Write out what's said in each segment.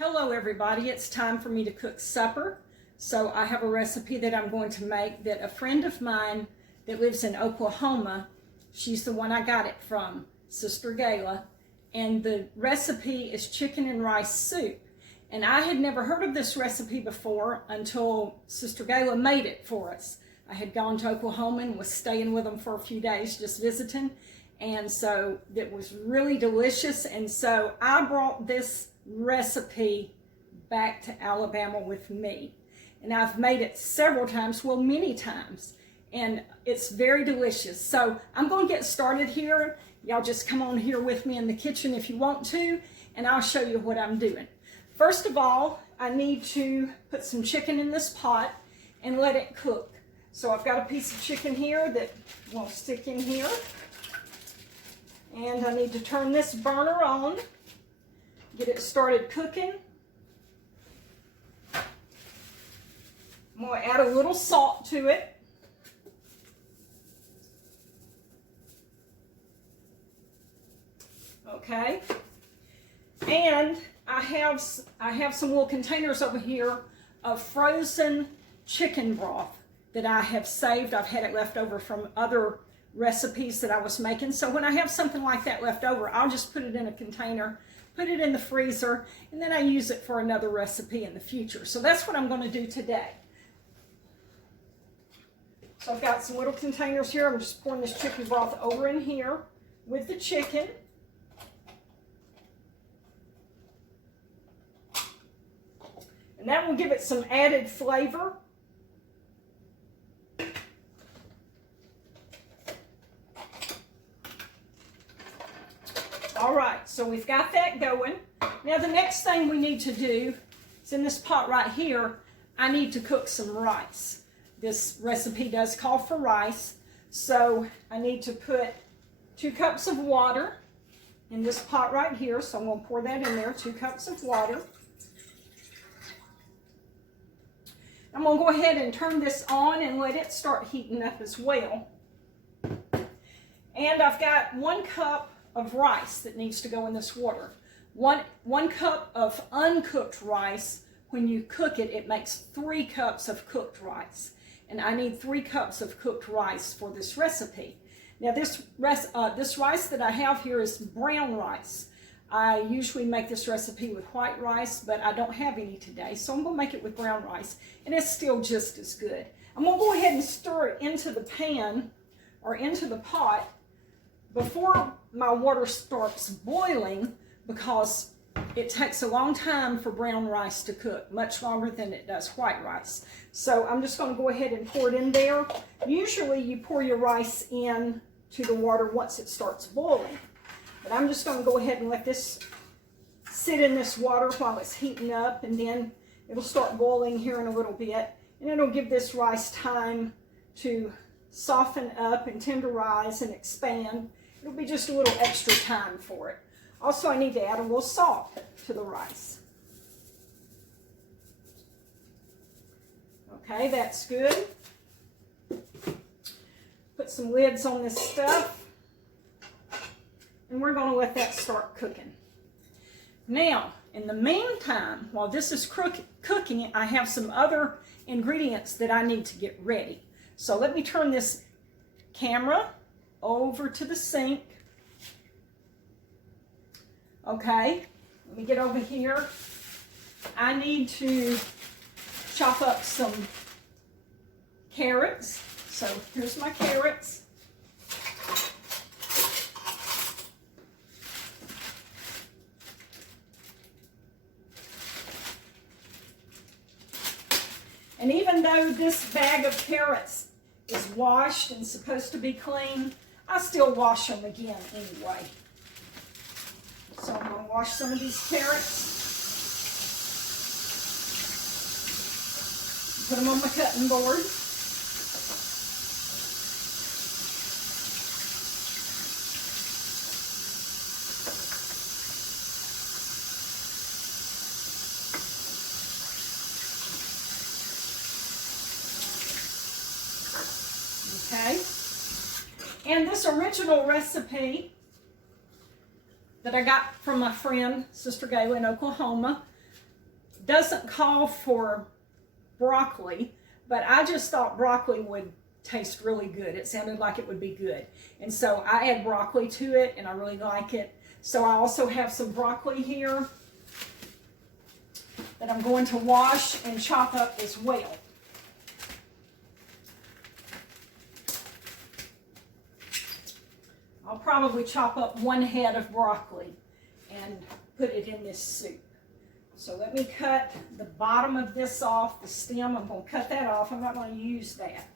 Hello everybody, it's time for me to cook supper. So I have a recipe that I'm going to make that a friend of mine that lives in Oklahoma, she's the one I got it from, Sister Gayla, and the recipe is chicken and rice soup. And I had never heard of this recipe before until Sister Gayla made it for us. I had gone to Oklahoma and was staying with them for a few days, just visiting. And so it was really delicious. And so I brought this recipe back to Alabama with me. And I've made it several times, well, many times. And it's very delicious. So I'm going to get started here. Y'all just come on here with me in the kitchen if you want to, and I'll show you what I'm doing. First of all, I need to put some chicken in this pot and let it cook. So I've got a piece of chicken here that will stick in here. And I need to turn this burner on, get it started cooking. I'm going to add a little salt to it. Okay. And I have some little containers over here of frozen chicken broth that I have saved. I've had it left over from other recipes that I was making. So when I have something like that left over, I'll just put it in a container, put it in the freezer, and then I use it for another recipe in the future. So that's what I'm going to do today. So I've got some little containers here. I'm just pouring this chicken broth over in here with the chicken. And that will give it some added flavor. All right, so we've got that going. Now the next thing we need to do is in this pot right here, I need to cook some rice. This recipe does call for rice, so I need to put 2 cups of water in this pot right here. So I'm going to pour that in there, 2 cups of water. I'm going to go ahead and turn this on and let it start heating up as well. And I've got 1 cup of rice that needs to go in this water. One cup of uncooked rice, when you cook it, it makes 3 cups of cooked rice. And I need 3 cups of cooked rice for this recipe. Now this rice that I have here is brown rice. I usually make this recipe with white rice, but I don't have any today, so I'm going to make it with brown rice, and it's still just as good. I'm going to go ahead and stir it into the pan or into the pot before my water starts boiling, because it takes a long time for brown rice to cook, much longer than it does white rice. So I'm just going to go ahead and pour it in there. Usually you pour your rice in to the water once it starts boiling. But I'm just going to go ahead and let this sit in this water while it's heating up, and then it'll start boiling here in a little bit, and it'll give this rice time to soften up and tenderize and expand. It'll be just a little extra time for it. Also, I need to add a little salt to the rice. Okay, that's good. Put some lids on this stuff. And we're going to let that start cooking. Now, in the meantime, while this is cooking, I have some other ingredients that I need to get ready. So let me turn this camera over to the sink. Okay, let me get over here. I need to chop up some carrots. So here's my carrots. And even though this bag of carrots is washed and supposed to be clean, I still wash them again anyway. So I'm going to wash some of these carrots. Put them on my cutting board. Okay, and this original recipe that I got from my friend, Sister Gayla in Oklahoma. doesn't call for broccoli, but I just thought broccoli would taste really good. It sounded like it would be good. And so I add broccoli to it, and I really like it. So I also have some broccoli here that I'm going to wash and chop up as well. I'll probably chop up 1 head of broccoli and put it in this soup. So let me cut the bottom of this off, the stem. I'm going to cut that off. I'm not going to use that.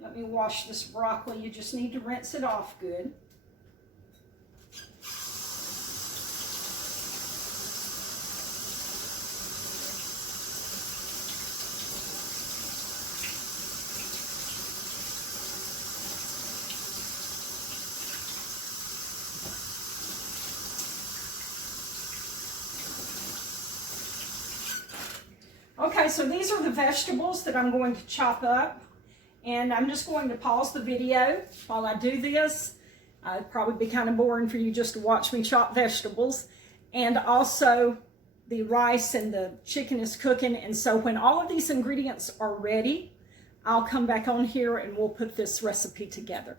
Let me wash this broccoli. You just need to rinse it off good. Okay, so these are the vegetables that I'm going to chop up, and I'm just going to pause the video while I do this. It'd probably be kind of boring for you just to watch me chop vegetables. And also the rice and the chicken is cooking, and so when all of these ingredients are ready, I'll come back on here and we'll put this recipe together.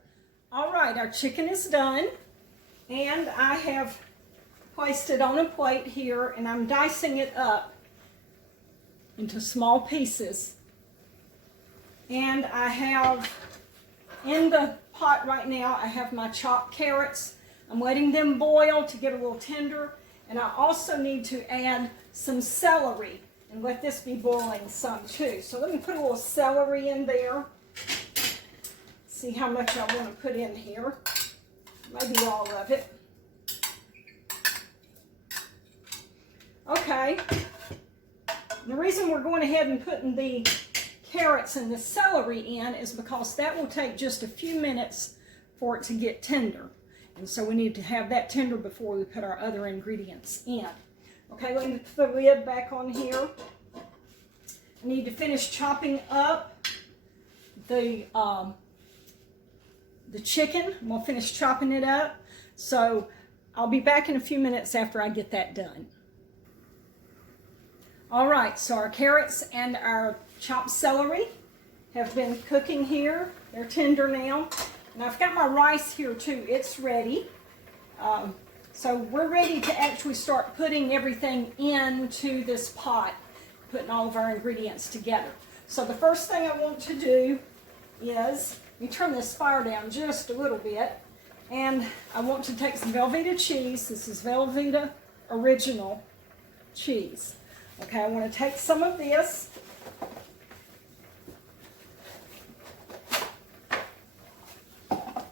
All right, our chicken is done, and I have placed it on a plate here, and I'm dicing it up into small pieces. And I have in the pot right now, I have my chopped carrots. I'm letting them boil to get a little tender, and I also need to add some celery and let this be boiling some too. So let me put a little celery in there. See how much I want to put in here. Maybe all of it. Okay. The reason we're going ahead and putting the carrots and the celery in is because that will take just a few minutes for it to get tender. And so we need to have that tender before we put our other ingredients in. Okay, let me put the lid back on here. I need to finish chopping up the chicken. I'm going to finish chopping it up. So I'll be back in a few minutes after I get that done. All right, so our carrots and our chopped celery have been cooking here. They're tender now. And I've got my rice here too. It's ready. So we're ready to actually start putting everything into this pot, putting all of our ingredients together. So the first thing I want to do is, let me turn this fire down just a little bit, and I want to take some Velveeta cheese. This is Velveeta original cheese. Okay, I want to take some of this,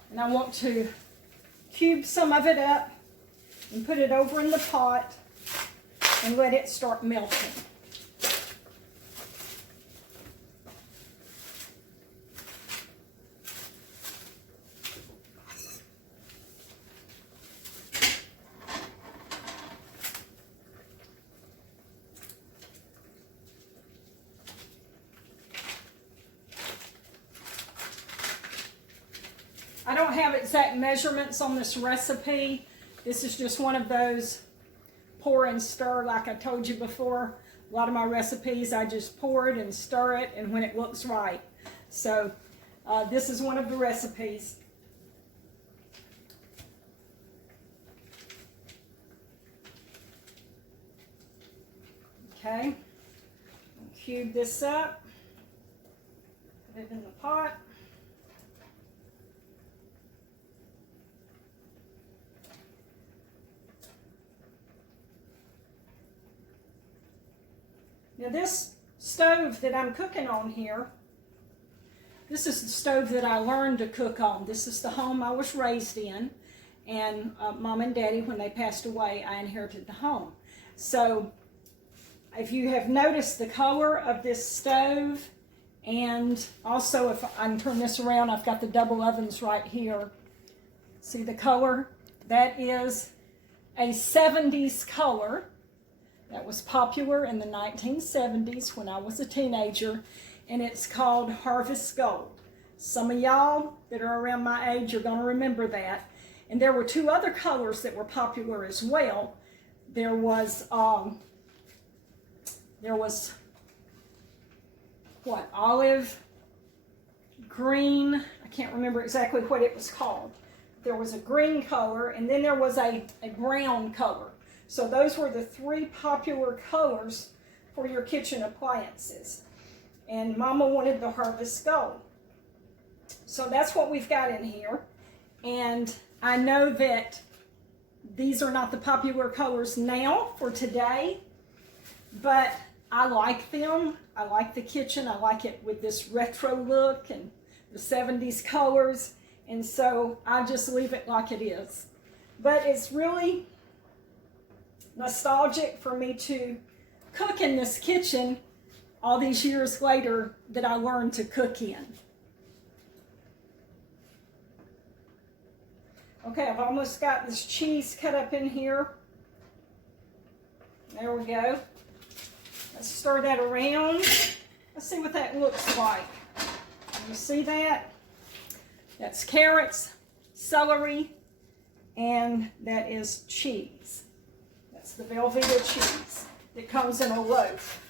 and I want to cube some of it up and put it over in the pot and let it start melting. I don't have exact measurements on this recipe. This is just one of those pour and stir, like I told you before. A lot of my recipes, I just pour it and stir it, and when it looks right. So this is one of the recipes. Okay, cube this up, put it in the pot. Now this stove that I'm cooking on here, this is the stove that I learned to cook on. This is the home I was raised in, and Mom and Daddy, when they passed away, I inherited the home. So if you have noticed the color of this stove, and also if I can turn this around, I've got the double ovens right here. See the color? That is a 70s color. That was popular in the 1970s when I was a teenager, and it's called Harvest Gold. Some of y'all that are around my age are going to remember that. And there were two other colors that were popular as well. There was what, olive green, I can't remember exactly what it was called. There was a green color, and then there was a brown color. So those were the three popular colors for your kitchen appliances. And Mama wanted the Harvest Gold. So that's what we've got in here. And I know that these are not the popular colors now for today, but I like them. I like the kitchen. I like it with this retro look and the 70s colors. And so I just leave it like it is. But it's really nostalgic for me to cook in this kitchen all these years later that I learned to cook in. Okay, I've almost got this cheese cut up in here. There we go. Let's stir that around. Let's see what that looks like. You see that? That's carrots, celery, and that is cheese. That's the Velveeta cheese that comes in a loaf.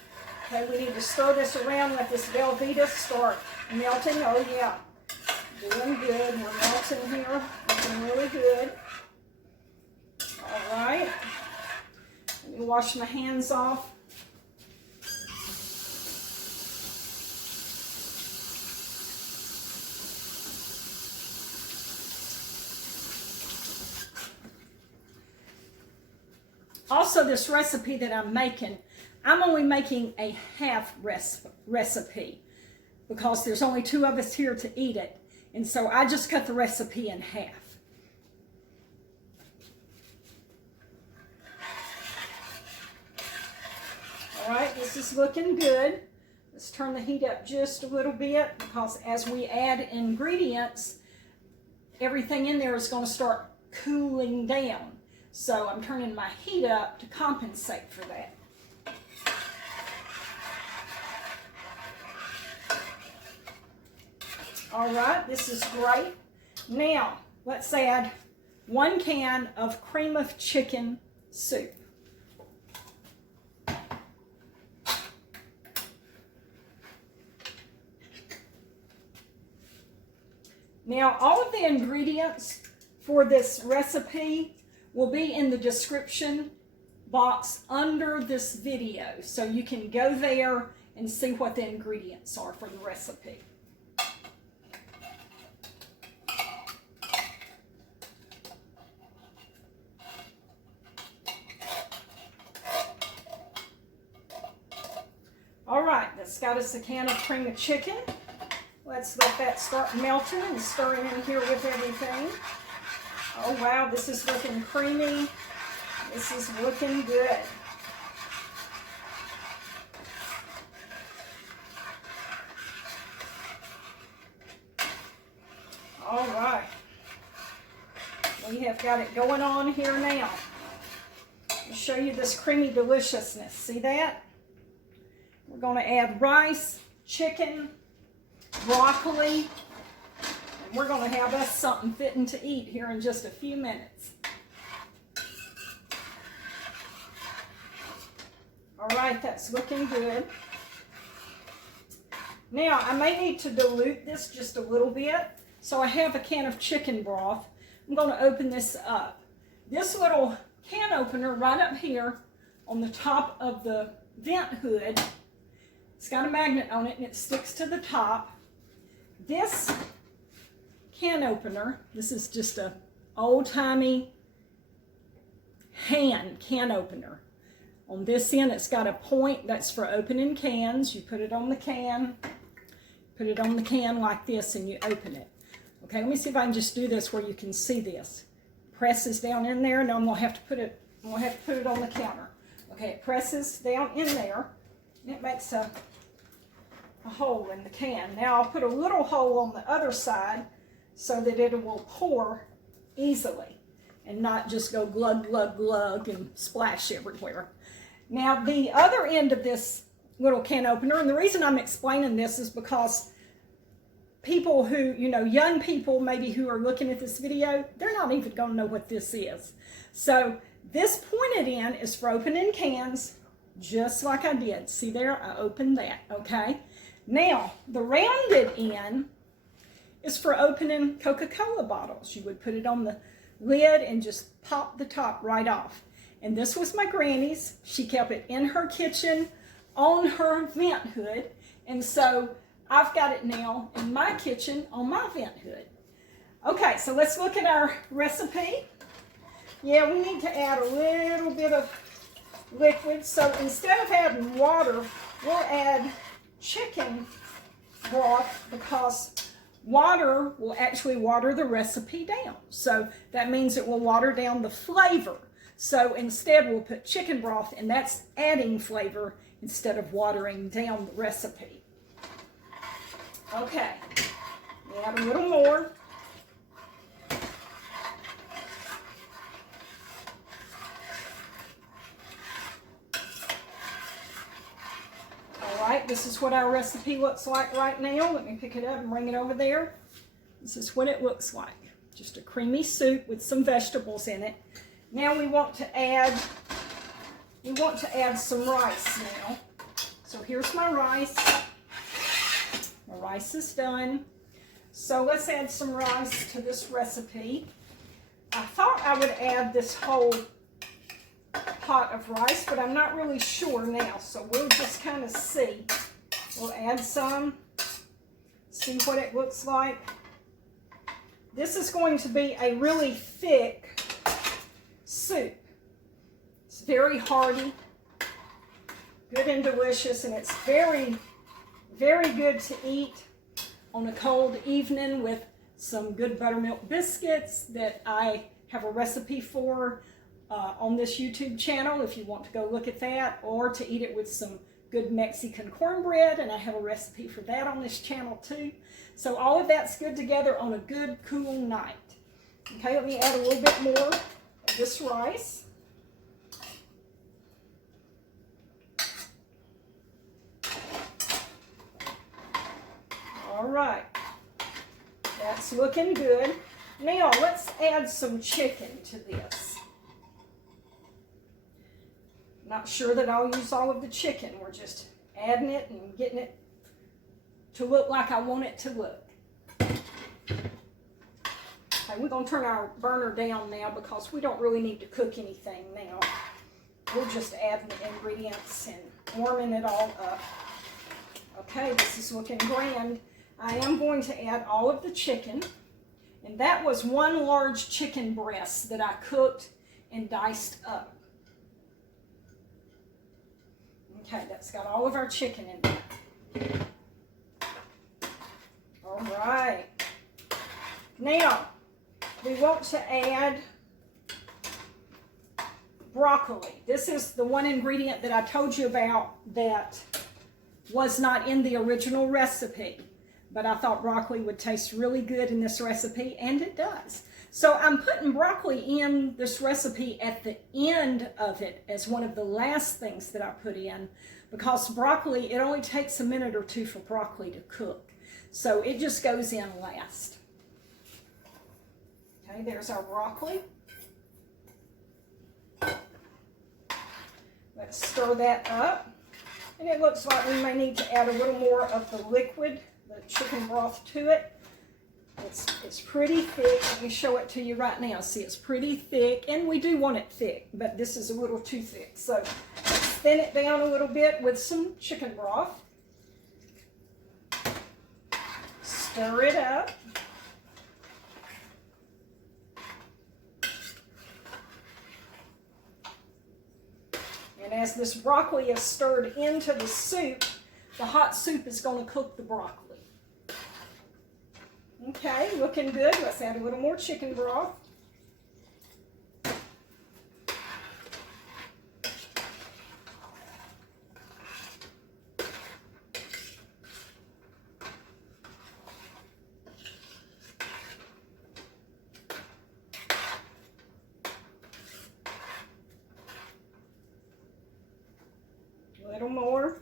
Okay, we need to stir this around, let this Velveeta start melting. Oh yeah, doing good. We're melting here, looking really good. All right, let me wash my hands off. Also, this recipe that I'm making, I'm only making a half recipe because there's only 2 of us here to eat it. And so I just cut the recipe in half. All right, this is looking good. Let's turn the heat up just a little bit because as we add ingredients, everything in there is going to start cooling down. So I'm turning my heat up to compensate for that. All right, this is great. Now, let's add 1 can of cream of chicken soup. Now, all of the ingredients for this recipe will be in the description box under this video, so you can go there and see what the ingredients are for the recipe. All right, that's got us a can of cream of chicken. Let's let that start melting and stirring in here with everything. Oh wow, this is looking creamy. This is looking good. All right. We have got it going on here now. I'll show you this creamy deliciousness. See that? We're going to add rice, chicken, broccoli. We're going to have us something fitting to eat here in just a few minutes. All right, that's looking good. Now, I may need to dilute this just a little bit. So I have a can of chicken broth. I'm going to open this up. This little can opener right up here on the top of the vent hood, it's got a magnet on it and it sticks to the top. This can opener, this is just a old-timey hand can opener. On this end, it's got a point that's for opening cans. You put it on the can like this, and you open it. Okay, let me see if I can just do this where you can see this. Presses down in there, and I'm gonna have to put it on the counter. Okay, it presses down in there, and it makes a hole in the can. Now I'll put a little hole on the other side so that it will pour easily and not just go glug, glug, glug and splash everywhere. Now the other end of this little can opener, and the reason I'm explaining this is because people who, you know, young people maybe who are looking at this video, they're not even going to know what this is. So this pointed end is for opening cans, just like I did. See there, I opened that, okay? Now, the rounded end is for opening Coca-Cola bottles. You would put it on the lid and just pop the top right off. And this was my granny's. She kept it in her kitchen on her vent hood. And so I've got it now in my kitchen on my vent hood. Okay, so let's look at our recipe. Yeah, we need to add a little bit of liquid. So instead of adding water, we'll add chicken broth because water will actually water the recipe down. So that means it will water down the flavor. So instead we'll put chicken broth, and that's adding flavor instead of watering down the recipe. Okay, we add a little more. All right, this is what our recipe looks like right now. Let me pick it up and bring it over there. This is what it looks like. Just a creamy soup with some vegetables in it. Now we want to add some rice now. So here's my rice. My rice is done. So let's add some rice to this recipe. I thought I would add this whole pot of rice, but I'm not really sure now. So we'll just kind of see. We'll add some, see what it looks like. This is going to be a really thick soup. It's very hearty, good and delicious, and it's very, very good to eat on a cold evening with some good buttermilk biscuits that I have a recipe for on this YouTube channel if you want to go look at that, or to eat it with some good Mexican cornbread, and I have a recipe for that on this channel too. So all of that's good together on a good cool night. Okay, let me add a little bit more of this rice. All right, that's looking good. Now let's add some chicken to this. Not sure that I'll use all of the chicken. We're just adding it and getting it to look like I want it to look. Okay, we're going to turn our burner down now because we don't really need to cook anything now. We're just adding the ingredients and warming it all up. Okay, this is looking grand. I am going to add all of the chicken. And that was one large chicken breast that I cooked and diced up. Okay, that's got all of our chicken in there. All right. Now, we want to add broccoli. This is the one ingredient that I told you about that was not in the original recipe. But I thought broccoli would taste really good in this recipe, and it does. So I'm putting broccoli in this recipe at the end of it as one of the last things that I put in, because broccoli, it only takes a minute or two for broccoli to cook. So it just goes in last. Okay, there's our broccoli. Let's stir that up. And it looks like we may need to add a little more of the liquid, the chicken broth, to it. It's pretty thick. Let me show it to you right now. See, it's pretty thick, and we do want it thick, but this is a little too thick. So let's thin it down a little bit with some chicken broth. Stir it up. And as this broccoli is stirred into the soup, the hot soup is going to cook the broccoli. Okay, looking good. Let's add a little more chicken broth. A little more.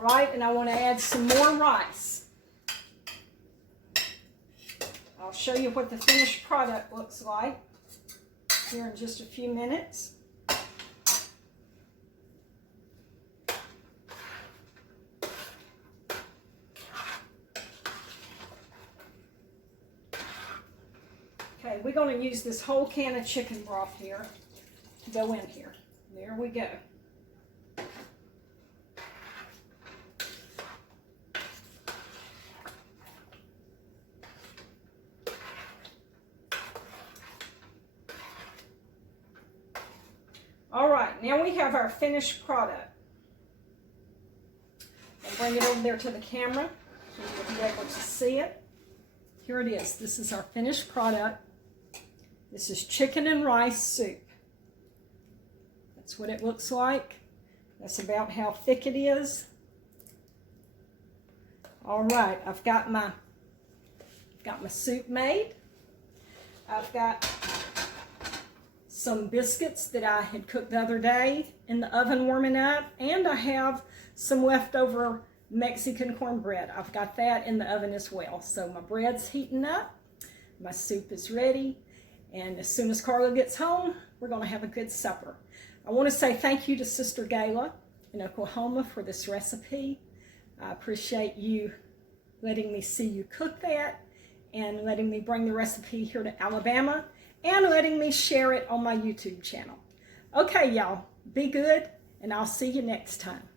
All right, and I want to add some more rice. I'll show you what the finished product looks like here in just a few minutes. Okay, we're going to use this whole can of chicken broth here to go in here. There we go. All right, now we have our finished product. I'll bring it over there to the camera so you'll be able to see it. Here it is. This is our finished product. This is chicken and rice soup. That's what it looks like. That's about how thick it is. All right, I've got my soup made. I've got some biscuits that I had cooked the other day in the oven warming up, and I have some leftover Mexican cornbread. I've got that in the oven as well. So my bread's heating up, my soup is ready, and as soon as Carla gets home, we're going to have a good supper. I want to say thank you to Sister Gayla in Oklahoma for this recipe. I appreciate you letting me see you cook that and letting me bring the recipe here to Alabama and letting me share it on my YouTube channel. Okay, y'all, be good, and I'll see you next time.